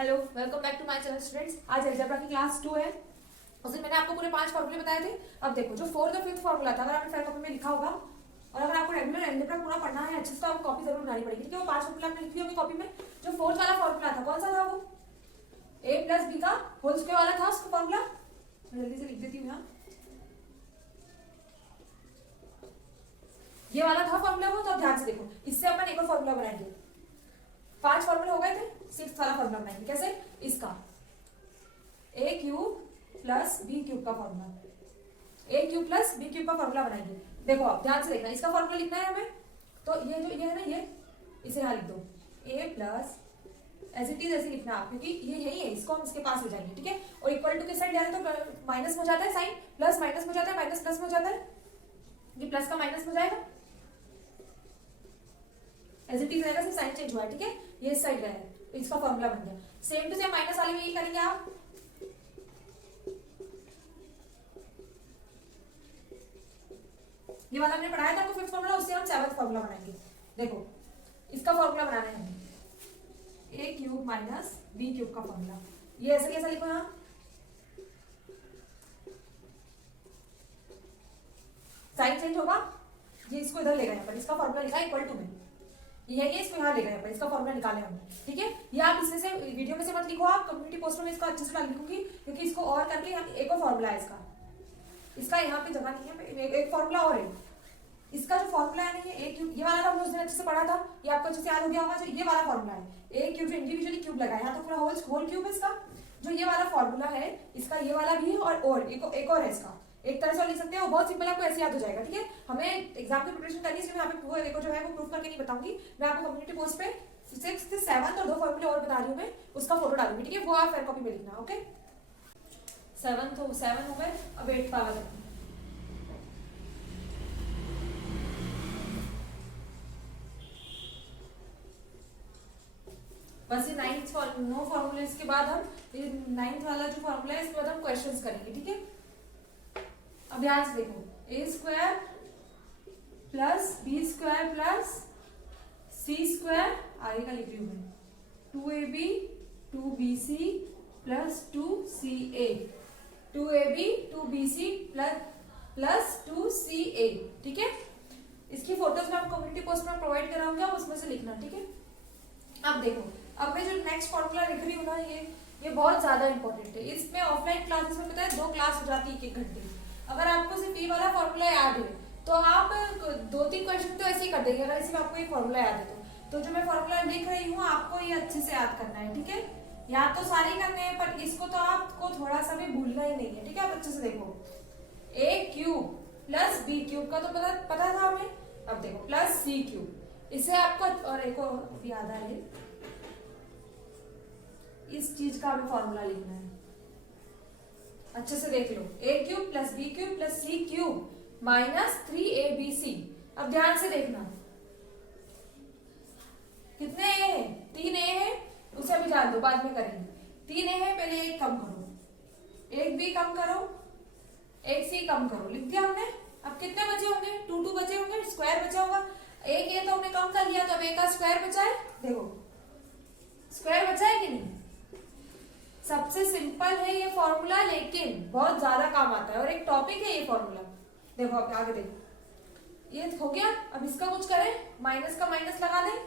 Hello, welcome back to my channel students. आज algebra की class 2 है। उस दिन मैंने आपको पूरे 5 फॉर्मूले बताए थे। अब देखो, जो 4th और 5th फॉर्मूला था, अगर आपने फेयर कॉपी में लिखा होगा और अगर आपको रेगुलर अलजेब्रा पूरा पढ़ना है अच्छे से, तो आपको कॉपी जरूर बनानी पड़ेगी। ठीक है, वो 5 फॉर्मूला आपने लिखी होगी कॉपी में। जो 4th वाला फॉर्मूला था, कौन सा था वो? a प्लस बी का होल स्क्वायर वाला था उसका फॉर्मूला। मैं जल्दी से लिख देती हूँ यहाँ। ये वाला था फॉर्मूला वो। तो अब ध्यान से देखो, इससे अपन एक और फॉर्मूला बनाएंगे। 5 फॉर्मूले हो गए थे, 6th वाला फॉर्मूला बनाएंगे। कैसे? इसका a cube plus B cube का formula. a cube plus B cube का फॉर्मूला बनाएंगे। देखो, आप ध्यान से देखना, इसका फॉर्मूला लिखना है हमें। तो ये जो ये है ना, ये इसे यहाँ लिख दो, a plus as it is ऐसे लिखना आप, क्योंकि ये यही है, इसको हम इसके पास ले जाएंगे। ठीक है, और इक्वल टू के साइड जाए तो माइनस हो जाता है साइन, प्लस माइनस हो जाता है, माइनस प्लस हो जाता है। ये प्लस का माइनस हो जाएगा, एज इट इज रहेगा, सिर्फ साइन चेंज हुआ है। ठीक है, ये इस साइड गया है, तो इसका फॉर्मूला बन गया। सेम टू सेम माइनस वाले में ये करेंगे आप। ये वाला हमने पढ़ाया था आपको 5th फॉर्मूला, उससे हम 7th फॉर्मूला बनाएंगे। देखो, इसका फॉर्मूला बनाना है हमें, a cube minus B cube का फॉर्मूला। ये ऐसा कैसा लिखो यहाँ, साइन चेंज होगा, ये इसको इधर ले गए अपन। इसका फॉर्मूला लिखा है इक्वल टू में, ये इसको यहाँ ले गए अपन, इसका फॉर्मूला निकाले हमने। ठीक है, ये आप इसमें से वीडियो में से मत लिखो, आप कम्युनिटी पोस्ट में इसको अच्छे से लिखूंगी, क्योंकि इसको और करके एक और फॉर्मूला है इसका यहाँ पे जगह नहीं है, एक फॉर्मूला और है। इसका जो फॉर्मूला है ना, ये क्यूब, ये वाला हमने उस दिन अच्छे से पढ़ा था, ये आपको अच्छे से याद हो गया होगा। जो ये वाला फॉर्मूला है, ए क्यूब जो इंडिविजुअली क्यूब लगा है यहाँ, तो पूरा होल क्यूब है इसका। जो ये वाला फॉर्मूला है इसका, ये वाला भी है, और एक और है इसका। एक तरह से लिख सकते हैं, वो बहुत सिंपल है, आपको ऐसे याद हो जाएगा। ठीक है, हमें एग्जाम की प्रिपरेशन करनी है, इसलिए मैं यहाँ पे देखो जो है वो प्रूफ करके नहीं बताऊंगी। मैं आपको कम्युनिटी पोस्ट पे 6th 7th और 2 फॉर्मूले और बता रही हूँ मैं, उसका फोटो डालूंगी। ठीक है, वो आप फेयर कॉपी में लिखना। ओके, 7 हो गए, अब 8 वाला करते हैं। बस ये 9th 9 फॉर्मूले के बाद हम ये 9th वाला जो फॉर्मूला है, इसके बाद हम क्वेश्चंस करेंगे। ठीक है, अब ध्यान से देखो, a square plus B square plus C square, आगे का लिख रही हूं मैं, 2ab 2bc plus 2ca, 2ab 2bc plus 2ca। ठीक है, इसकी फोटोज मैं आपको कम्युनिटी पोस्ट में प्रोवाइड कराऊंगा, उसमें से लिखना। ठीक है, अब देखो, अब मैं जो नेक्स्ट फॉर्मूला लिख रही हूँ ना, ये बहुत ज्यादा इंपॉर्टेंट है। इसमें ऑफलाइन क्लासेस में पता है 2 क्लास हो जाती है 1 घंटे। अगर आपको सिर्फ ये वाला फॉर्मूला याद है तो आप 2-3 क्वेश्चन तो ऐसे ही कर देंगे, अगर इसमें आपको एक फॉर्मूला याद है तो जो मैं फॉर्मूला लिख रही हूँ आपको ये अच्छे से याद करना है। ठीक है, याद तो सारे करने हैं, पर इसको तो आपको थोड़ा सा भी भूलना ही नहीं है। ठीक है, आप अच्छे से देखो, a cube plus B cube का तो पता था हमें। अब देखो, प्लस सी क्यूब, इसे आपको और एक और याद है, इस चीज का हमें फॉर्मूला लिखना है। अच्छे से देख लो, a cube plus B cube plus C cube minus 3abc। अब ध्यान से देखना, कितने a है? 3a है, उसे अभी जान दो, बाद में करेंगे। 3a है, पहले एक कम करो, एक b कम करो, एक c कम करो, लिख दिया हमने। अब कितने बचे होंगे? 2 बचे होंगे, स्क्वायर बचा होगा। एक a तो हमने कम कर लिया, तो अब a का स्क्वायर बचा है। देखो, स्क्वायर बचा है कि नहीं? सबसे सिंपल है ये फॉर्मूला, लेकिन बहुत ज्यादा काम आता है और एक टॉपिक है ये फॉर्मूला। देखो, अब आगे देखो, ये हो गया। अब इसका कुछ करें, माइनस का माइनस लगा दें।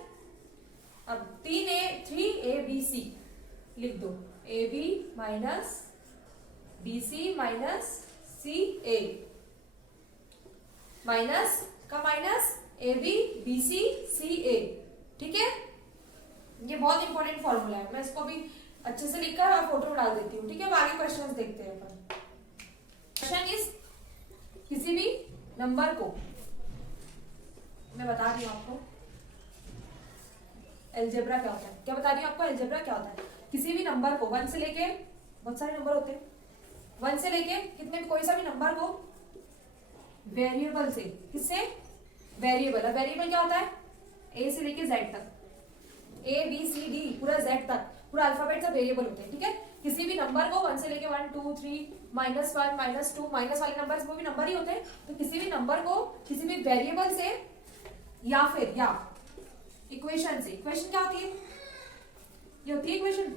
अब 3abc लिख दो, ab minus bc minus ca, minus का माइनस ab bc ca। ठीक है, ये बहुत इंपॉर्टेंट फॉर्मूला है, मैं इसको भी अच्छे से लिखकर फोटो डाल देती हूँ। ठीक है, अब आगे क्वेश्चन देखते हैं अपन। क्वेश्चन इज, किसी भी नंबर को, मैं बता रही हूँ आपको अलजेब्रा क्या होता है। क्या बता रही हूँ आपको अलजेब्रा क्या होता है? किसी भी नंबर को 1 से लेके, बहुत सारे नंबर होते हैं, 1 से लेके कितने, कोई सा भी नंबर को वेरिएबल से, किससे? वेरिएबल। वेरिएबल क्या होता है? a से लेके z तक, a b c d पूरा z तक, पूरा अल्फाबेट सब वेरिएबल होते हैं। ठीक है, किसी भी नंबर को 1 से लेके 1 2 3 -1 -2 माइनस वाले नंबर वो भी नंबर ही होते हैं। तो किसी भी नंबर को किसी भी वेरिएबल से या इक्वेशन से, इक्वेशन क्या होती है? ये होती है इक्वेशन,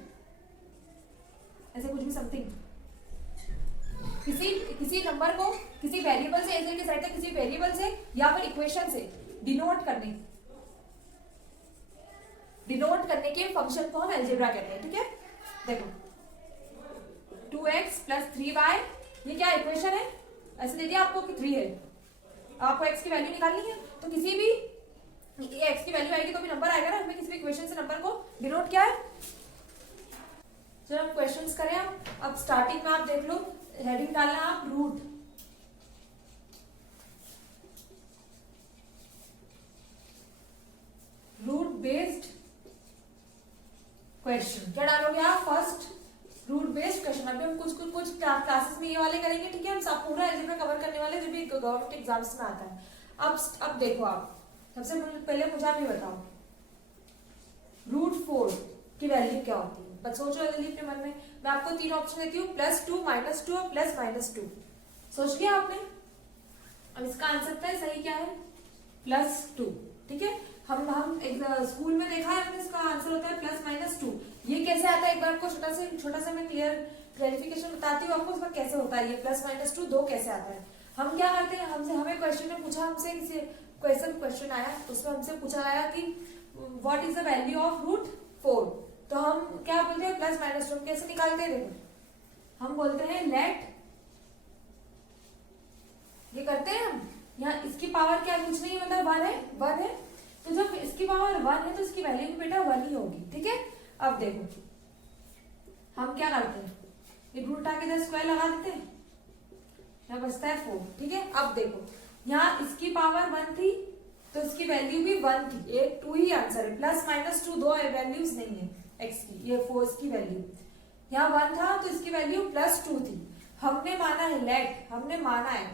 नंबर को किसी वेरिएबल से ऐसे लेके साइड तक किसी वेरिएबल से या फिर इक्वेशन से डिनोट करने के फंक्शन को हम अलजेब्रा कहते हैं। ठीक है, देखो 2x + 3y, ये क्या इक्वेशन है, ऐसे दे दिया आपको कि 3 है, आपको x की वैल्यू निकालनी है, तो किसी भी x की वैल्यू आएगी तो भी नंबर आएगा ना, हमें किसी भी इक्वेशन से नंबर को डिनोट किया है। चलो हम क्वेश्चंस करें। अब स्टार्टिंग में आप देख लो, हेडिंग डालना आप रूट बेस्ड क्वेश्चन। क्या डालोगे आप? First root based question. अभी हम कुछ क्लासेस में ये वाले करेंगे। ठीक है, हम सब पूरा अलजेब्रा कवर करने वाले जो भी गवर्नमेंट एग्जाम्स में आता है। अब देखो, आप सबसे पहले मुझे आप ये बताओ, √4 की वैल्यू क्या होती है? बस सोचो जल्दी अपने मन में। मैं आपको 3 ऑप्शन देती हूँ, +2, -2 और +-2। सोच लिया आपने? अब इसका आंसर क्या है, सही क्या है? +2। ठीक है, हम एक स्कूल में देखा है हमने, इसका आंसर होता है +-2। ये कैसे आता है, एक बार आपको छोटा सा मैं क्लियरिफिकेशन बताती हूँ आपको उसका कैसे होता है। ये +-2 2 कैसे आता है? हम क्या करते हैं, हमें क्वेश्चन में पूछा, हमसे किसी क्वेश्चन आया, उसमें हमसे पूछा गया कि what is the value of √4, तो हम क्या बोलते हैं, +-2। कैसे निकालते हैं? देखो, हम बोलते हैं लेट, ये करते हैं हम, यहाँ इसकी पावर क्या, कुछ नहीं, मतलब 1 है, तो जब इसकी पावर 1 है तो इसकी वैल्यू भी बेटा 1 ही होगी। ठीक है, अब देखो हम क्या करते हैं, ये रूट उठा के इधर स्क्वायर लगा देते हैं, यहाँ बचता है 4। ठीक है, अब देखो यहाँ इसकी पावर 1 थी तो इसकी वैल्यू भी 1 थी, 2 ही आंसर है। +-2 दो वैल्यूज नहीं है x की, ये 4 की वैल्यू, यहाँ 1 था तो इसकी वैल्यू +2 थी। हमने माना है लेट, हमने माना है,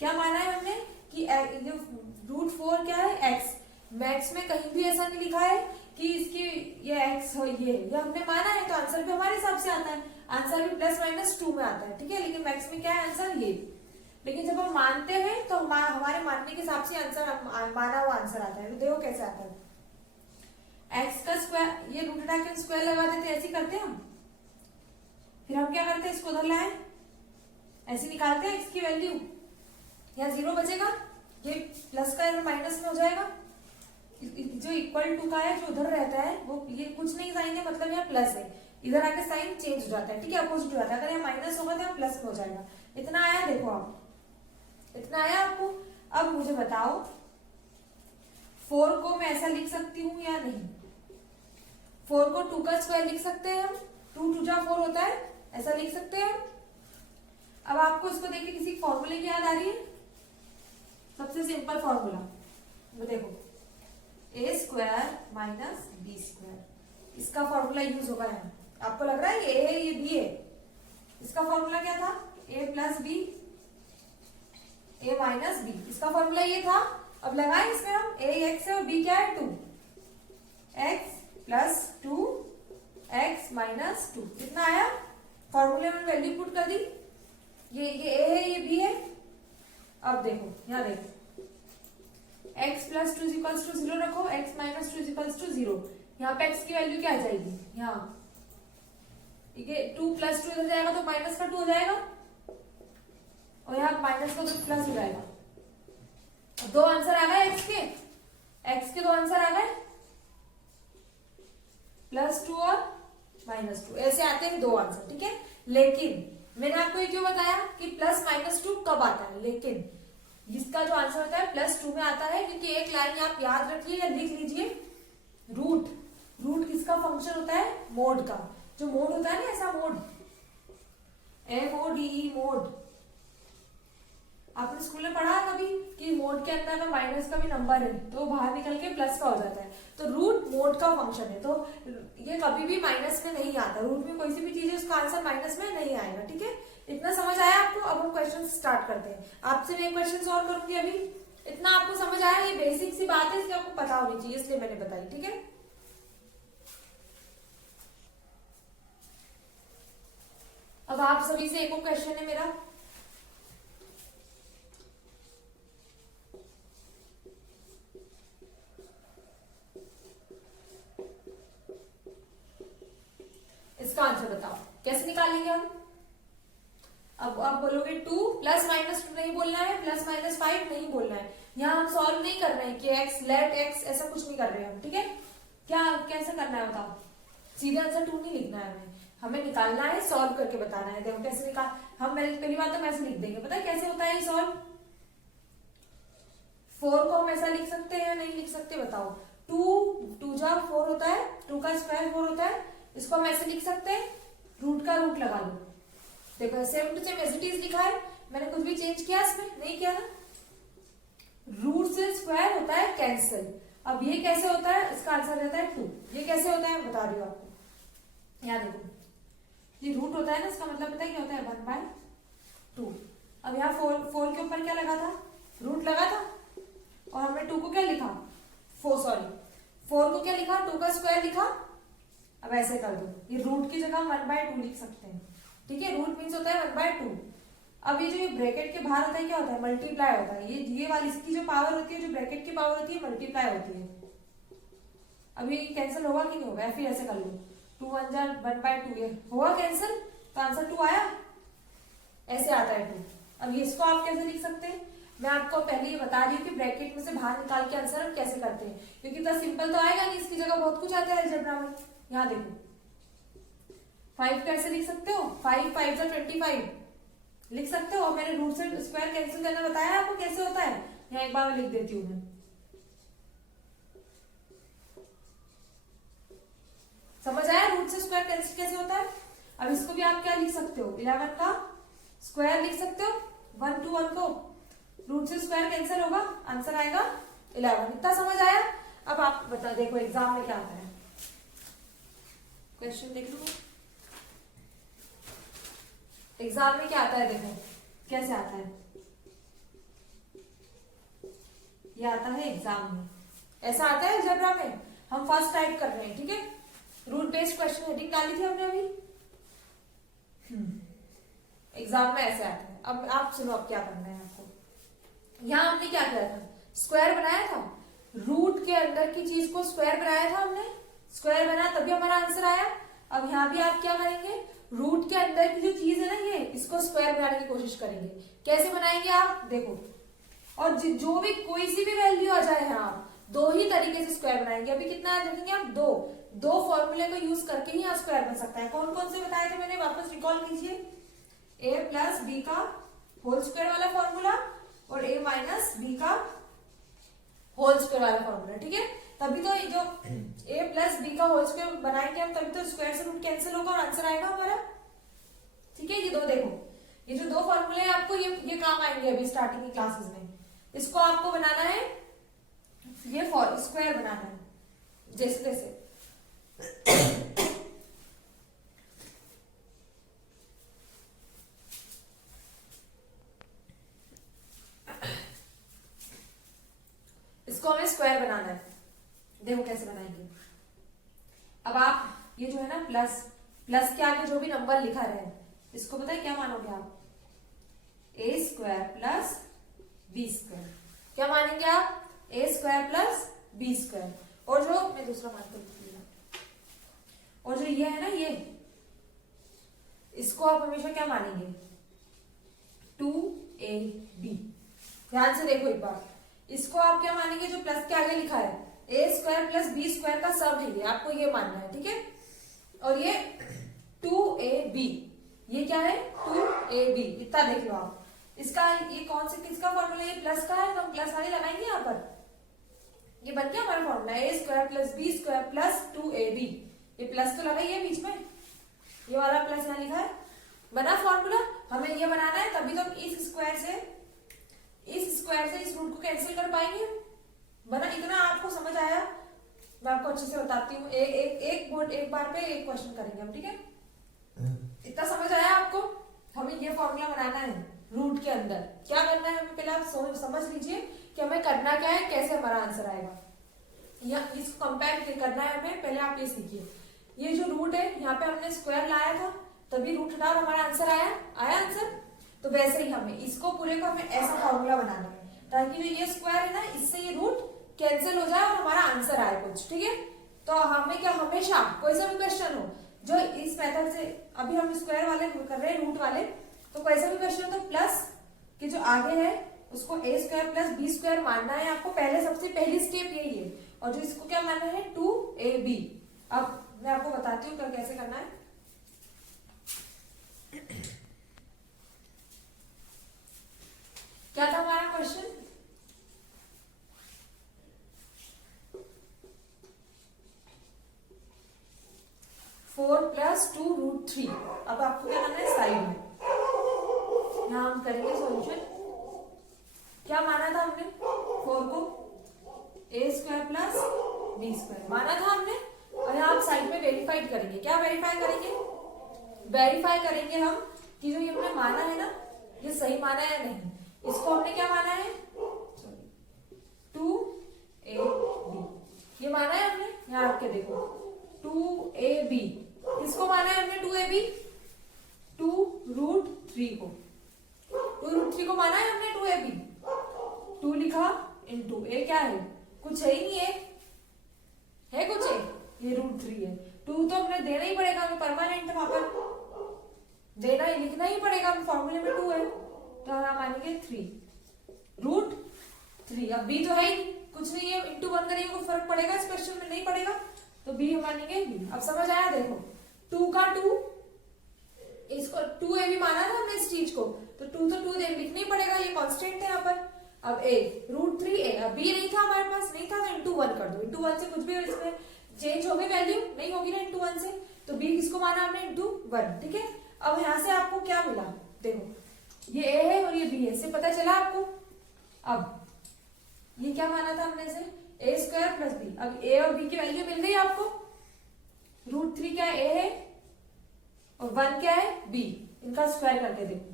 क्या माना है हमने कि √4 क्या है, x। मैथ्स में कहीं भी ऐसा नहीं लिखा है कि इसकी ये x हो, ये हमने माना है, तो आंसर भी हमारे हिसाब से आता है, आंसर भी +-2 में आता है। ठीक है, लेकिन मैथ्स में क्या है आंसर, ये। लेकिन जब हम मानते हैं तो हमारे मानने के हिसाब से आंसर, माना हुआ आंसर आता है। तो देखो कैसे आता है, x का स्क्वायर, ये रूट हटा के स्क्वायर लगा देते, ऐसे करते हैं हम। फिर हम क्या करते हैं, इसको उधर लाए, ऐसे निकालते हैं x की वैल्यू, यहाँ 0 बचेगा, ये प्लस का माइनस में हो जाएगा, जो =2 का है जो उधर रहता है वो, ये कुछ नहीं साइन है, मतलब यहाँ प्लस है, इधर आके साइन चेंज हो जाता है। ठीक है, अपोजिट हो जाता है, अगर यहाँ माइनस होगा तो यहाँ प्लस में हो जाएगा। इतना आया, देखो आप, इतना आया आपको। अब मुझे बताओ 4 को मैं ऐसा लिख सकती हूँ या नहीं? 4 को 2 का स्क्वायर लिख सकते हैं हम, 2 2 4 होता है, ऐसा लिख सकते हैं। अब आपको इसको देख के किसी फॉर्मूले की याद आ रही है? सबसे सिंपल फॉर्मूला वो देखो, a² - b², इसका फॉर्मूला यूज होगा यहाँ। आपको लग रहा है ये a है ये b है, इसका फॉर्मूला क्या था, a + b, a - b, इसका फॉर्मूला ये था। अब लगाएं इसमें हम, a x है और b क्या है, 2, x + 2 x - 2, कितना आया? फॉर्मूले में वैल्यू पुट कर दी, ये a है ये b है। अब देखो यहाँ देखो, x + 2 = 0 रखो, x - 2 = 0, यहाँ पे x की वैल्यू क्या आ जाएगी, यहाँ ये 2 + 2 इधर जाएगा तो -2 हो जाएगा, और यहाँ माइनस का तो प्लस हो जाएगा। दो आंसर आ गए x के दो आंसर आ गए, +2 और -2, ऐसे आते हैं दो आंसर। ठीक है, लेकिन मैंने आपको ये क्यों बताया कि +-2 कब आता है, लेकिन इसका जो आंसर होता है +2 में आता है, क्योंकि एक लाइन आप याद रखिए या लिख लीजिए, रूट किसका फंक्शन होता है, मोड का। जो मोड होता है ना, ऐसा मोड, MODE मोड, आपने स्कूल में पढ़ा कभी कि मोड के अंदर माइनस का भी नंबर है तो बाहर निकल के प्लस का हो जाता है, तो रूट मोड का फंक्शन है, तो ये कभी भी माइनस में नहीं आता। रूट में कोई सी भी चीज है उसका आंसर माइनस में नहीं आएगा। ठीक है, इतना समझ आया आपको? अब हम क्वेश्चन स्टार्ट करते हैं। आपसे मैं क्वेश्चन सॉल्व करूंगी अभी। इतना आपको समझ आया? ये बेसिक सी बात है, इसकी आपको पता होनी चाहिए, इसलिए मैंने बताई। ठीक है, अब आप सभी से एक और क्वेश्चन है मेरा, इसका आंसर बताओ, कैसे निकालेंगे हम? अब आप बोलोगे 2 प्लस माइनस 2 नहीं बोलना है, प्लस माइनस 5 नहीं बोलना है। यहाँ हम सॉल्व नहीं कर रहे हैं कि x लेट x ऐसा कुछ नहीं कर रहे हैं हम, ठीक है। क्या कैसे करना है बताओ, सीधे आंसर 2 नहीं लिखना है हमें निकालना है, सॉल्व करके बताना है। देखो कैसे निकाल, हम पहली बात तो ऐसे लिख देंगे, पता है कैसे होता है ये सॉल्व। 4 को हम ऐसा लिख सकते हैं या नहीं लिख सकते बताओ। 2 जा 4 होता है, 2 का स्क्वायर 4 होता है, इसको हम ऐसे लिख सकते हैं, रूट का रूट लगा लो। देखो same to same as it is लिखा है, मैंने कुछ भी चेंज किया इसमें नहीं किया ना। रूट से स्क्वायर होता है कैंसिल। अब ये कैसे होता है, इसका आंसर रहता है 2। ये कैसे होता है बता रही हूँ आपको, यहाँ देखो ये रूट होता है ना, इसका मतलब पता है क्या होता है 1/2। अब यहाँ 4 के ऊपर क्या लगा था, रूट लगा था, और हमने 2 को क्या लिखा 4 को क्या लिखा 2 का स्क्वायर लिखा। अब ऐसे कर दो, ये रूट की जगह 1/2 लिख सकते हैं, ठीक है। रूट मीन्स होता है 1/2। अब ये जो ये ब्रैकेट के बाहर होता है क्या होता है, मल्टीप्लाई होता है। ये वाली इसकी जो पावर होती है, जो ब्रैकेट की पावर होती है मल्टीप्लाई होती है। अब ये कैंसिल होगा कि नहीं होगा, फिर ऐसे कर लो 2 1 जा 1/2, ये होगा कैंसिल, तो आंसर 2 आया, ऐसे आता है 2। अब ये इसको आप कैसे लिख सकते हैं, मैं आपको पहले ही बता रही हूँ कि ब्रैकेट में से बाहर निकाल के आंसर हम कैसे करते हैं, क्योंकि इतना सिंपल तो आएगा नहीं, इसकी जगह बहुत कुछ आता है अलजेब्रा में। यहाँ देखो 5 कैसे लिख सकते हो, 5 5 जा 25 लिख सकते हो। मैंने रूट से स्क्वायर कैंसिल करना बताया आपको कैसे होता है, यहाँ एक बार मैं लिख देती हूँ। मैं समझ आया रूट से स्क्वायर कैंसिल कैसे होता है। अब इसको भी आप क्या लिख सकते हो, 11 का स्क्वायर लिख सकते हो, 1 2 1 को रूट से स्क्वायर कैंसिल होगा, आंसर आएगा 11। इतना समझ आया। अब आप बता, देखो एग्जाम में क्या आता है, क्वेश्चन देख लो एग्जाम में क्या आता है। देखो कैसे आता है, ये आता है एग्जाम में, ऐसा आता है अलजेब्रा में। हम फर्स्ट टाइप कर रहे हैं, ठीक है। रूट बेस्ड क्वेश्चन हेडिंग डाली थी हमने अभी, एग्जाम में ऐसे आता है। अब आप सुनो, अब क्या करना है आपको। यहाँ हमने क्या किया था, स्क्वायर बनाया था, रूट के अंदर की चीज को स्क्वायर बनाया था हमने, स्क्वायर बना तभी हमारा आंसर आया। अब यहाँ भी आप क्या करेंगे, रूट के अंदर की जो चीज है ना ये, इसको स्क्वायर बनाने की कोशिश करेंगे। कैसे बनाएंगे आप देखो, और जो भी कोई सी भी वैल्यू आ जाए यहाँ, 2 ही तरीके से स्क्वायर बनाएंगे। अभी कितना रखेंगे आप, 2 फॉर्मूले को यूज करके ही यहाँ स्क्वायर बन सकता है। कौन कौन से बताए थे मैंने, वापस रिकॉल कीजिए। a प्लस बी का होल स्क्वायर वाला फॉर्मूला और a माइनस बी का होल स्क्वायर वाला फॉर्मूला, ठीक है। तभी तो जो a प्लस बी का होल स्क्वायर बनाएंगे हम, तभी तो स्क्वायर से रूट कैंसिल होगा और आंसर आएगा हमारा, ठीक है। ये दो देखो, ये जो 2 फॉर्मूले हैं आपको ये काम आएंगे अभी स्टार्टिंग की क्लासेस में। इसको आपको बनाना है, ये स्क्वायर बनाना है जैसे तैसे। इसको हमें स्क्वायर बनाना है, देखो कैसे बनाएंगे। अब आप ये जो है ना प्लस के आगे जो भी नंबर लिखा रहे इसको पता है क्या मानोगे आप, a square plus B square. क्या मानेंगे आप, a square plus B square. और जो मैं दूसरा मानती हूँ, और जो ये है ना ये, इसको आप हमेशा क्या मानेंगे 2ab। ध्यान से देखो एक बार, इसको आप क्या मानेंगे, जो प्लस के आगे लिखा है a square plus B square का सम है ये, आपको ये मानना है, ठीक है। और ये 2ab, ये क्या है 2ab, इतना देख लो आप। इसका ये कौन से किसका फॉर्मूला, ये प्लस का है, तो हम प्लस वाले लगाएंगे यहाँ पर। ये बन गया हमारा formula, a square plus B square plus 2ab। ये प्लस तो लगाइए बीच में, ये वाला प्लस यहाँ लिखा है, बना फॉर्मूला। हमें ये बनाना है, तभी तो हम इस स्क्वायर से इस रूट को कैंसिल कर पाएंगे। बना, इतना आपको समझ आया, मैं आपको अच्छे से बताती हूँ। एक बार पे एक क्वेश्चन करेंगे हम, ठीक है। इतना समझ आया आपको, हमें ये फॉर्मूला बनाना है रूट के अंदर। क्या करना है हमें, पहले आप समझ लीजिए कि हमें करना क्या है, कैसे हमारा आंसर आएगा, या इसको कंपेयर करना है हमें। पहले आप ये सीखिए, ये जो रूट है यहाँ पे हमने स्क्वायर लाया था, तभी रूट हटा और हमारा आंसर आया आंसर। तो वैसे ही हमें इसको पूरे को हमें ऐसा फॉर्मूला बनाना है, ताकि जो ये स्क्वायर है ना, इससे ये रूट कैंसिल हो जाए और हमारा आंसर आए कुछ, ठीक है। तो हमें क्या, हमेशा कोई सा भी क्वेश्चन हो जो इस मेथड से, अभी हम स्क्वायर वाले कर रहे हैं रूट वाले, तो कोई सा भी क्वेश्चन तो प्लस के जो आगे है उसको ए स्क्वायर प्लस बी स्क्वायर मानना है आपको। पहले सबसे पहली स्टेप यही है, और जो इसको क्या मानना है 2ab। अब मैं आपको बताती हूँ कैसे करना है। क्या था हमारा क्वेश्चन? 4 + 2√3। अब आपको क्या करना है साइड में, यहां हम करेंगे सॉल्यूशन। क्या माना था हमने? 4 को a square plus B square माना था हमने, और यहाँ आप साइड में वेरीफाइड करेंगे। क्या वेरीफाई करेंगे? वेरीफाई करेंगे हम कि जो ये हमने माना है ना, ये सही माना है या नहीं। इसको हमने क्या माना है? 2ab ये माना है हमने, यहाँ रख के देखो 2ab। किसको माना है हमने 2ab? 2√3 को। 2√3 को माना है हमने 2ab। 2 लिखा इंटू ए क्या है? कुछ है ही नहीं है कुछ है? ये √3 है। 2 तो हमने देना ही पड़ेगा, हमें परमानेंट है, वहां पर देना ही लिखना ही पड़ेगा, हम फॉर्मूले में 2 है तो हम मानेंगे 3√3। अब b तो है ही कुछ नहीं है, इंटू 1 करेंगे कोई फर्क पड़ेगा इस क्वेश्चन में? नहीं पड़ेगा, तो b हम मानेंगे b। अब समझ आया? देखो 2 का 2, इसको 2ab माना था हमने इस चीज को, तो 2 तो 2 लिखना ही पड़ेगा, ये कांस्टेंट है यहाँ पर। अब a √3a, अब b नहीं था हमारे पास, नहीं था तो इंटू 1 कर दो। इंटू 1 से कुछ भी इसमें चेंज होगी वैल्यू? नहीं होगी ना इंटू 1 से, तो b किसको माना हमने? इंटू 1। ठीक है, अब यहाँ से आपको क्या मिला? देखो ये a है और ये b है, इससे पता चला आपको। अब ये क्या माना था हमने से? a square plus b। अब a और b की वैल्यू मिल गई आपको। √3 क्या a है और 1 क्या है b। इनका स्क्वायर करके देखो,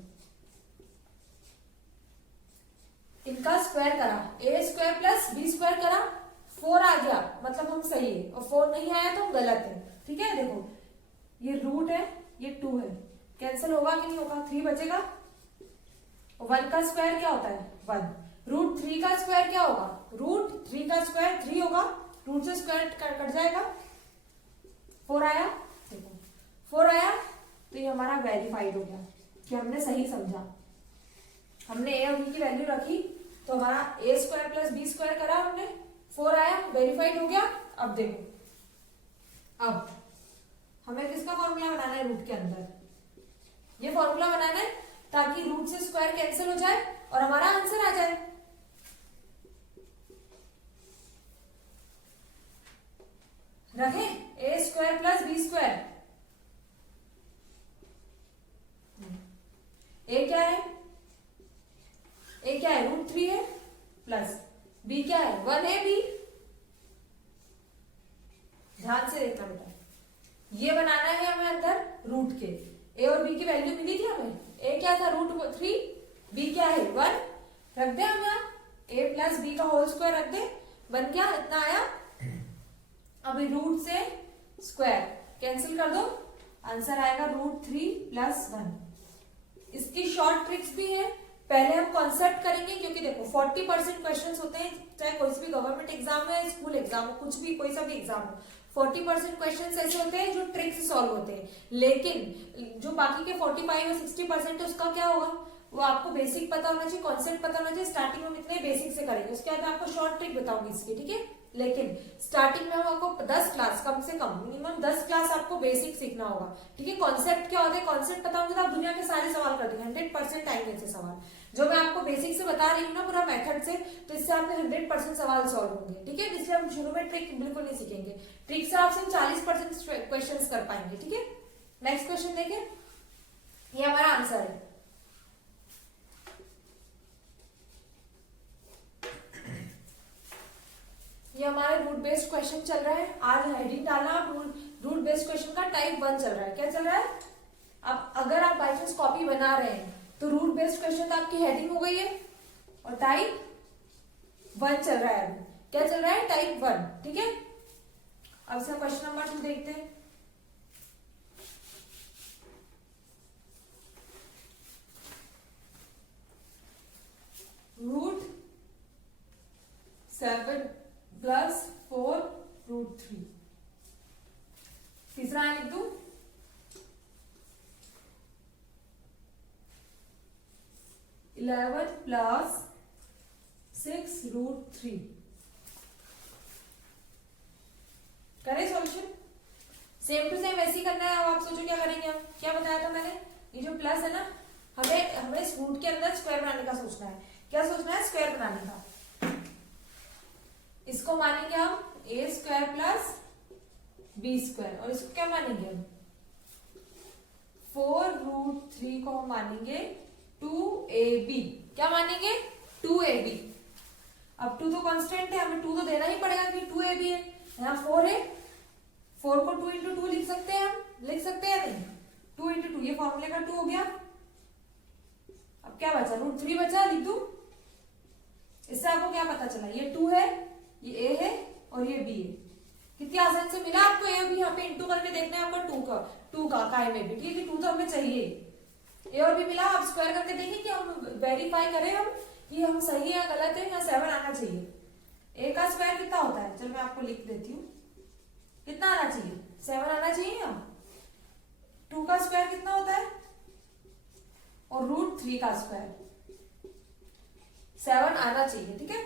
इनका स्क्वायर करा, a square plus b square करा, 4 आ गया मतलब हम सही है, और 4 नहीं आया तो हम गलत है। ठीक है, देखो ये रूट है, ये 2 है, कैंसिल होगा कि नहीं होगा? 3 बचेगा, और 1 का स्क्वायर क्या होता है? 1। √3 का स्क्वायर क्या होगा? √3 का स्क्वायर 3 होगा, रूट से स्क्वायर कट जाएगा। 4 आया, देखो 4 आया, तो ये हमारा वेरीफाइड हो गया कि हमने सही समझा। हमने a और b की वैल्यू रखी, तो हमारा a square plus b square करा हमने, 4 आया, वेरीफाइड हो गया। अब देखो, अब हमें किसका फॉर्मूला बनाना है? रूट के अंदर ये फॉर्मूला बनाना है ताकि रूट से स्क्वायर कैंसिल हो जाए और हमारा आंसर आ जाए। रखे a square plus b square. a क्या है? a क्या है? √3 है, प्लस b क्या है? 1ab। ध्यान से देखना बेटा, ये बनाना है हमें अंदर रूट के। a और b की वैल्यू मिली थी हमें, a क्या था? √3, b क्या है? 1। रख दे हम यहाँ a प्लस b का होल स्क्वायर रख दे, बन गया, इतना आया। अभी रूट से स्क्वायर कैंसिल कर दो, आंसर आएगा √3 + 1। इसकी शॉर्ट ट्रिक्स भी है, पहले हम कॉन्सेप्ट करेंगे, क्योंकि देखो 40% क्वेश्चंस होते हैं, चाहे कोई भी गवर्नमेंट एग्जाम है, स्कूल एग्जाम हो, कुछ भी कोई सा भी एग्जाम हो, 40% क्वेश्चंस ऐसे होते हैं जो ट्रिक से सॉल्व होते हैं। लेकिन जो बाकी के 45 और 60% है उसका क्या होगा? वो आपको बेसिक पता होना चाहिए, कॉन्सेप्ट पता होना चाहिए। स्टार्टिंग में हम इतने बेसिक से करेंगे, उसके बाद मैं आपको शॉर्ट ट्रिक बताऊंगी इसकी। ठीक है, लेकिन स्टार्टिंग में हम आपको 10 क्लास, कम से कम मिनिमम 10 क्लास आपको बेसिक सीखना होगा। ठीक है, कॉन्सेप्ट क्या होता है, कॉन्सेप्ट पता होगा तो आप दुनिया के सारे सवाल कर देंगे, 100% आएंगे ऐसे सवाल। जो मैं आपको बेसिक से बता रही हूँ ना पूरा मेथड से, तो इससे आपके 100% सवाल सॉल्व होंगे। ठीक है, इसलिए हम शुरू में ट्रिक बिल्कुल नहीं सीखेंगे, ट्रिक से आप सिर्फ 40% क्वेश्चन कर पाएंगे। ठीक है, नेक्स्ट क्वेश्चन देखें, ये हमारा आंसर है। ये हमारा रूट बेस्ड क्वेश्चन चल रहा है। आज हेडिंग डालना, रूट बेस्ड क्वेश्चन का टाइप 1 चल रहा है। क्या चल रहा है? अब अगर आप बाई चांस कॉपी बना रहे हैं तो रूट बेस्ड क्वेश्चन तो आपकी हेडिंग हो गई है, और टाइप 1 चल रहा है। क्या चल रहा है? टाइप 1। ठीक है, अब इसका क्वेश्चन नंबर 2 देखते हैं। √7 + 4√3। तीसरा लिख दू, 11 प्लस 6√3। करें सॉल्यूशन? सेम टू सेम वैसे ही करना है। अब आप सोचो क्या करेंगे हम, क्या बताया था मैंने, ये जो प्लस है ना, हमें इस रूट के अंदर स्क्वायर बनाने का सोचना है। क्या सोचना है? स्क्वायर बनाने का। इसको मानेंगे हम ए स्क्वायर प्लस बी स्क्वायर, और इसको क्या मानेंगे हम 4√3 को हम मानेंगे 2ab। क्या मानेंगे? 2ab। अब 2 तो कांस्टेंट है, हमें 2 तो देना ही पड़ेगा क्योंकि 2ab है। यहाँ 4 है, 4 को 2 इंटू 2 लिख सकते हैं हम, लिख सकते हैं नहीं? 2 इंटू 2, ये फॉर्मूले का 2 हो गया। अब क्या बचा? √3 बचा, लिख दूं? इससे आपको क्या पता चला? ये 2 है, ये a है और ये b है। कितनी आसानी से मिला आपको ए और बी। यहाँ पे इंटू करके देखना है आपका 2 का काय में भी, ठीक है? 2 तो हमें चाहिए, ए और बी मिला। अब स्क्वायर करके देखें कि हम वेरीफाई करें हम कि हम सही है या गलत है, या 7 आना चाहिए। ए का स्क्वायर कितना होता है? चलो मैं आपको लिख देती हूँ। कितना आना चाहिए? 7 आना चाहिए। हम 2 का स्क्वायर कितना होता है? और √3 का स्क्वायर 7 आना चाहिए, ठीक है?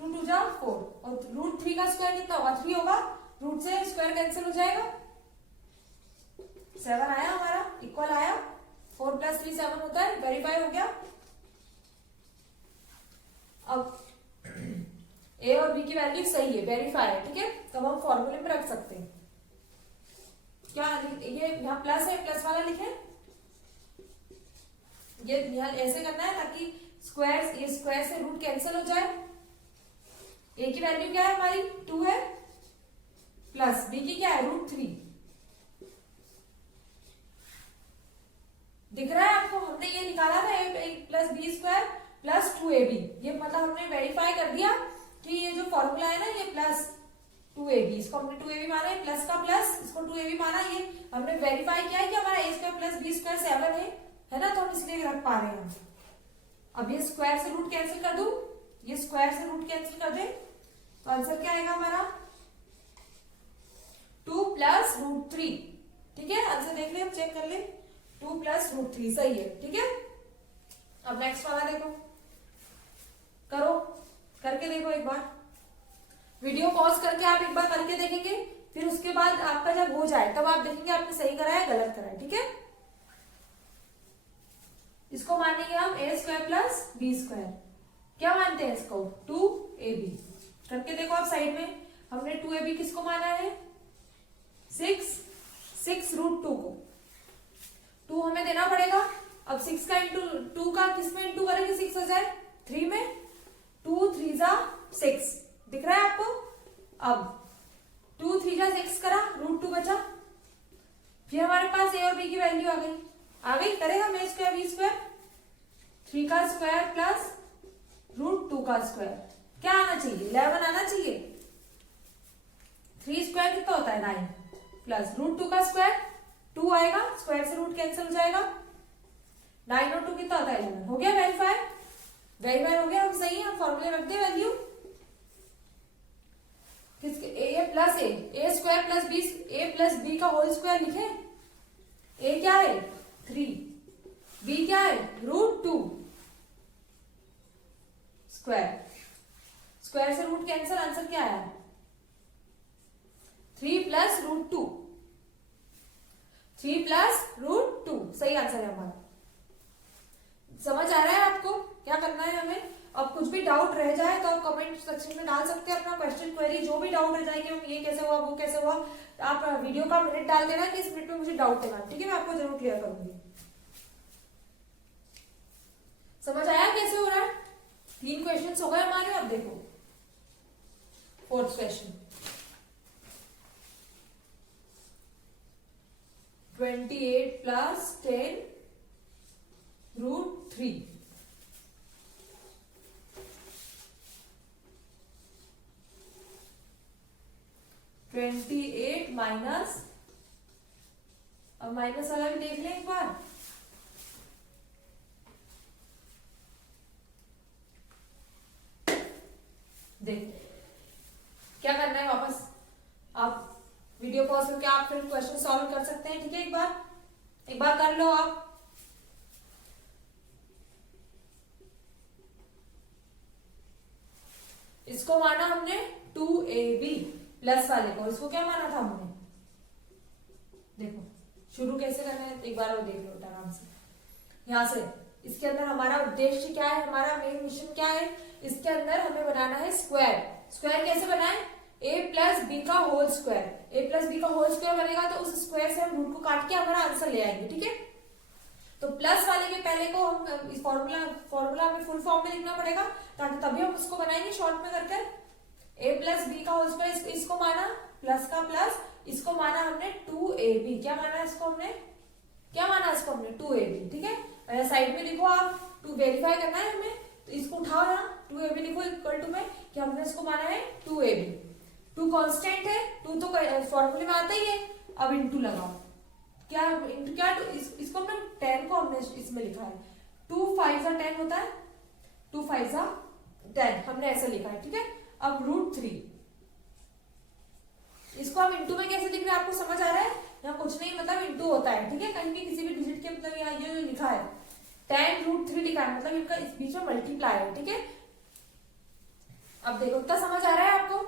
2 2 जा 4, और √3 का स्क्वायर कितना होगा? 3 होगा। रूट से स्क्वायर कैंसिल हो जाएगा, 7 आया हमारा, इक्वल आया। 4 + 3 7 होता है, वेरीफाई हो गया। अब ए और बी की वैल्यू सही है, वेरीफाई है, ठीक है? तो हम फॉर्मूले में रख सकते हैं। क्या ये यहाँ प्लस है, प्लस वाला लिखे, ये यहाँ ऐसे करना है ताकि स्क्वायर, ये स्क्वायर से रूट कैंसिल हो जाए। ए की वैल्यू क्या है हमारी? 2 है, प्लस बी की क्या है? √3। दिख रहा है आपको? हमने ये निकाला था a plus B square plus 2ab। ये मतलब हमने वेरीफाई कर दिया कि ये जो फॉर्मूला है ना, ये प्लस 2ab, इसको हमने 2ab माना है, प्लस का प्लस, इसको 2ab माना। ये हमने वेरीफाई किया है कि हमारा a square plus B square 7 है ना? तो हम इसलिए रख पा रहे हैं। अब ये स्क्वायर से रूट कैंसिल कर दूं, ये स्क्वायर से रूट कैंसिल कर दे, तो आंसर क्या आएगा हमारा? 2 + √3, ठीक है? आंसर देख ले, हम चेक कर ले। 2 + √3 सही है, ठीक है? अब नेक्स्ट वाला देखो, करो, करके देखो एक बार। वीडियो पॉज करके आप एक बार करके देखेंगे, फिर उसके बाद आपका जब हो जाए तब आप देखेंगे आपने सही करा है गलत करा है, ठीक है? इसको मानेंगे हम a square plus B square. क्या मानते हैं इसको? 2ab। करके देखो आप साइड में, हमने 2ab किसको माना है? 6√2 को। 2 हमें देना पड़ेगा। अब 6 का इंटू 2 का किस में इंटू करेंगे? 6 हो जाए 3 में, 2 3 जा 6, दिख रहा है आपको? अब 2 3 जा 6 करा, √2 बचा। फिर हमारे पास ए और बी की वैल्यू आ गई। करेगा हम a स्क्वायर बी स्क्वायर, 3 का स्क्वायर प्लस √2 का स्क्वायर। क्या आना चाहिए? 11 आना चाहिए। 3 स्क्वायर कितना होता है? 9, प्लस √2 का स्क्वायर 2 आएगा, स्क्वायर से रूट कैंसिल हो जाएगा। 9 और 2 कितना होता है? 11। हो गया वेरीफाई? वेरीफाई हो गया। हम सही है, हम फॉर्मूले रख दे वैल्यू किसके? a plus A square plus B, A plus B का होल स्क्वायर लिखे। a क्या है? 3, b क्या है? √2 स्क्वायर, स्क्वायर से रूट कैंसिल, आंसर क्या आया? 3 + √2, 3 + √2 सही आंसर है हमारा। समझ आ रहा है आपको क्या करना है हमें? अब कुछ भी डाउट रह जाए तो आप कमेंट सेक्शन में डाल सकते हैं अपना क्वेश्चन, क्वेरी, जो भी डाउट रह जाएगी, ये कैसे हुआ, वो कैसे हुआ, आप वीडियो का मिनट डाल देना कि इस मिनट में मुझे डाउट है, ठीक है? मैं आपको जरूर क्लियर करूंगी। समझ आया कैसे हो रहा है? 3 क्वेश्चंस हो गए हमारे। अब देखो 4th क्वेश्चन, 28 + 10 √3। माइनस, अब माइनस वाला भी देख लें एक बार। देख क्या करना है, वापस आप वीडियो पॉज करके आप फिर क्वेश्चन सॉल्व कर सकते हैं, ठीक है? एक बार कर लो आप। इसको माना हमने 2ab प्लस वाले को, इसको क्या माना था हमने, देखो शुरू कैसे करना है एक बार और देख लो आराम से। यहां से इसके अंदर हमारा उद्देश्य क्या है, हमारा मेन मिशन क्या है, इसके अंदर हमें बनाना है स्क्वायर। स्क्वायर कैसे बनाए, a प्लस बी का whole square, a plus B का होल स्क्वायर बनेगा तो उस स्क्वायर से हम रूट को काट के हमारा आंसर ले आएंगे, ठीक है। तो प्लस वाले के पहले को हम इस फॉर्मूला हमें फुल फॉर्म में लिखना पड़ेगा, ताकि तभी हम उसको बनाएंगे शॉर्ट में करके। a प्लस बी का होल स्क्वायर, इसको माना प्लस का प्लस, इसको माना हमने 2ab, क्या माना इसको हमने, क्या माना इसको हमने 2ab, ठीक है। साइड में लिखो आप, टू वेरीफाई करना है हमें, तो इसको उठाओ यहाँ 2ab लिखो इक्वल टू में कि हमने इसको माना है 2ab। 2 कांस्टेंट है, 2 तो फॉर्मूले में आता ही है, अब इंटू लगाओ, क्या इंटू क्या, इसको हमने 10 को हमने इसमें लिखा है, 2 5 10 होता है, 2 5 10 हमने ऐसे लिखा है, ठीक है। अब √3, इसको हम इंटू में कैसे लिख रहे हैं आपको समझ आ रहा है, यहाँ कुछ नहीं मतलब इंटू होता है, ठीक है, कहीं भी किसी भी डिजिट के मतलब यहाँ ये जो लिखा है 10√3 लिखा है, मतलब इनका इस बीच में मल्टीप्लाई है, ठीक है। अब देखो इतना समझ आ रहा है आपको,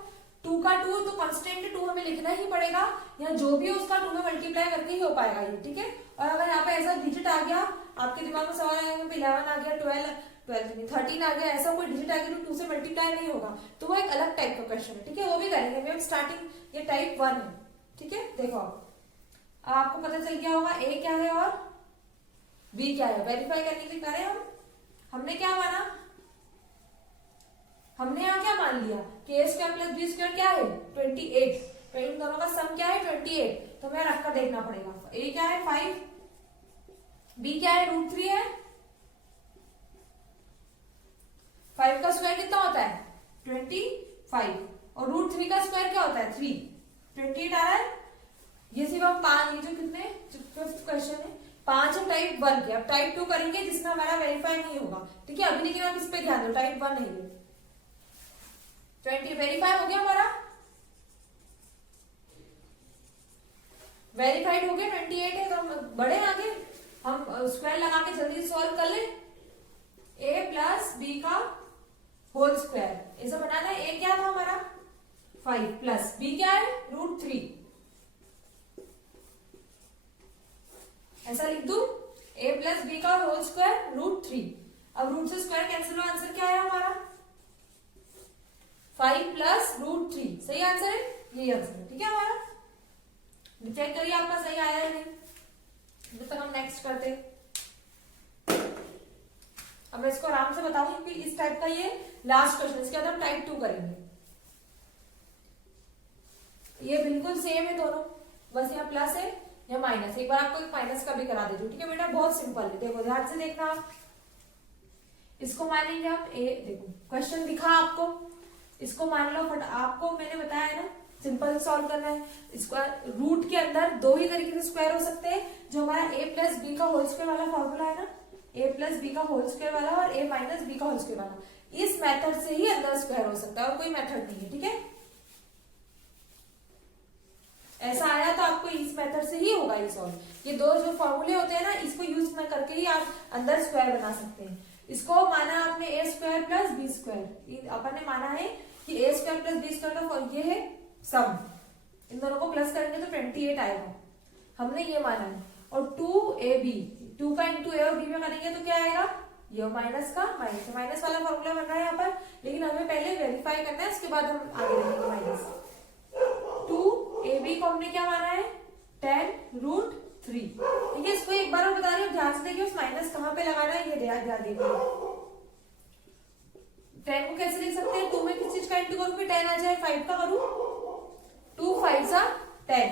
2 का 2 तो कांस्टेंट 2 हमें लिखना ही पड़ेगा, या जो भी उसका 2 में मल्टीप्लाई करके ही हो पाएगा ये, ठीक है। और अगर यहाँ पे ऐसा डिजिट आ गया, आपके दिमाग में सवाल आएगा 11 आ गया, 13 आ गया, ऐसा कोई डिजिट आ गया तो 2 से मल्टीप्लाई नहीं होगा, तो वो एक अलग टाइप का क्वेश्चन है, ठीक है, वो भी करेंगे। वेब स्टार्टिंग ये टाइप 1 है, ठीक है। देखो आपको पता चल गया होगा a क्या है और b क्या है, वेरीफाई करने के लिए करें हमने क्या माना, हमने यहाँ क्या मान लिया कि a square plus b square क्या है 28, तो इन दोनों का सम क्या है 28, तो हमें रख कर देखना पड़ेगा, a क्या है 5, b क्या है √3 है, 5 का स्क्वायर कितना होता है 25, और √3 का स्क्वायर क्या होता है 3, 28 आ रहा है। ये सिर्फ हम 5, ये जो कितने फिफ्थ क्वेश्चन है 5 है टाइप 1 के, अब टाइप 2 करेंगे जिसमें हमारा वेरीफाई नहीं होगा, ठीक है। अभी लेकिन आप इस पे ध्यान दो, टाइप 1 नहीं है, 20 वेरीफाई हो गया हमारा, वेरीफाइड हो गया 28 है, तो हम बढ़े आगे, हम स्क्वायर लगा के जल्दी सॉल्व कर ले। a प्लस बी का होल स्क्वायर ऐसा बनाना है, a क्या था हमारा 5 प्लस b क्या है √3, ऐसा लिख दू, a प्लस बी का होल स्क्वायर √3, अब रूट से स्क्वायर कैंसिल हुआ, आंसर क्या है हमारा 5 प्लस √3, सही आंसर है, यही आंसर है, ठीक है हमारा। चेक करिए आपका सही आया है नहीं, जब तक हम नेक्स्ट करते। अब मैं इसको आराम से बताऊंगी कि इस टाइप का ये लास्ट क्वेश्चन, इसके बाद हम टाइप 2 करेंगे। ये बिल्कुल सेम है दोनों, बस यहाँ प्लस है या माइनस, एक बार आपको एक माइनस का भी करा दे दूं, ठीक है बेटा, बहुत सिंपल है, देखो ध्यान से देखना, इसको मानेंगे आप a, देखो क्वेश्चन दिखा आपको, इसको मान लो, बट आपको मैंने बताया है ना सिंपल सॉल्व करना है। स्क्वायर रूट के अंदर 2 ही तरीके से स्क्वायर हो सकते हैं, जो हमारा a प्लस बी का होल स्क्वायर वाला फॉर्मूला है ना, a प्लस बी का होल स्क्वायर वाला और a माइनस बी का होल स्क्वायर वाला, इस मेथड से ही अंदर स्क्वायर हो सकता है, और कोई मेथड नहीं है, ठीक है। ऐसा आया तो आपको इस मेथड से ही होगा ये सॉल्व, ये 2 जो फॉर्मूले होते हैं ना, इसको यूज करके ही आप अंदर स्क्वायर बना सकते हैं। इसको माना आपने a square plus B square, अपन ने माना है कि a square plus B square का ये है सम, इन दोनों को प्लस करेंगे तो 28 आएगा, हमने ये माना है। और 2ab, 2 का इंटू a और b में करेंगे तो क्या आएगा, ये माइनस का माइनस, माइनस वाला फॉर्मूला बन रहा है यहाँ पर, लेकिन हमें पहले वेरीफाई करना है, उसके बाद हम आगे देखेंगे माइनस। 2ab को हमने क्या माना है 10√3, ठीक है। इसको एक बार और बता रही हूँ, ध्यान से देखिए उस माइनस कहाँ पे लगाना है, ये ध्यान देखिए। 10 को कैसे लिख सकते हैं, 2 में किस चीज का इंटू करूँ फिर 10 आ जाए, 5 का करूँ, 2 5 10,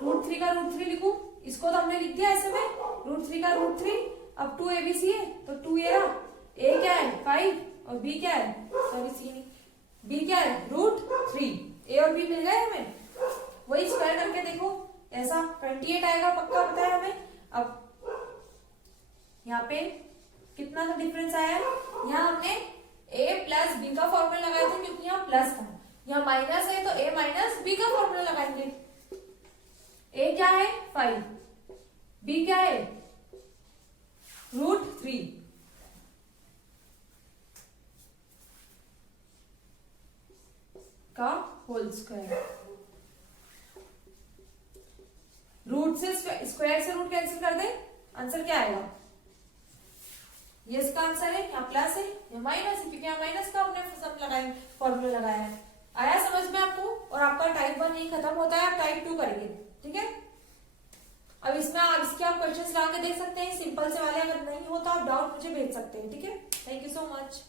√3 का √3 लिखूं, इसको तो हमने लिख दिया ऐसे में, √3 का √3, अब 2abc है तो 2 ये रहा, a क्या है 5 और b क्या है, सॉरी c नहीं, b क्या है √3, a और b मिल गए हमें, वही स्क्वायर करके देखो, ऐसा 28 आएगा पक्का पता है हमें। अब यहाँ पे कितना का डिफरेंस आया, यहाँ हमने a प्लस b का फॉर्मूला लगाया था क्योंकि यहाँ प्लस था, यहाँ माइनस है तो a माइनस b का फॉर्मूला लगाएंगे। a क्या है 5, b क्या है √3, का होल स्क्वायर। रूट से स्क्वायर से रूट कैंसिल कर दे, आंसर क्या आएगा? ये इसका आंसर है, यहाँ प्लस है या माइनस है, क्योंकि यहाँ माइनस का हमने सम लगाए, फॉर्मूला लगाया है। आया समझ में आपको? और आपका टाइप 1 यही खत्म होता है, आप टाइप 2 करेंगे, ठीक है। अब इसमें इसके आप क्वेश्चंस ला के देख सकते हैं, सिंपल से वाले। अगर नहीं होता आप डाउट मुझे भेज सकते हैं, ठीक है। Thank you so much.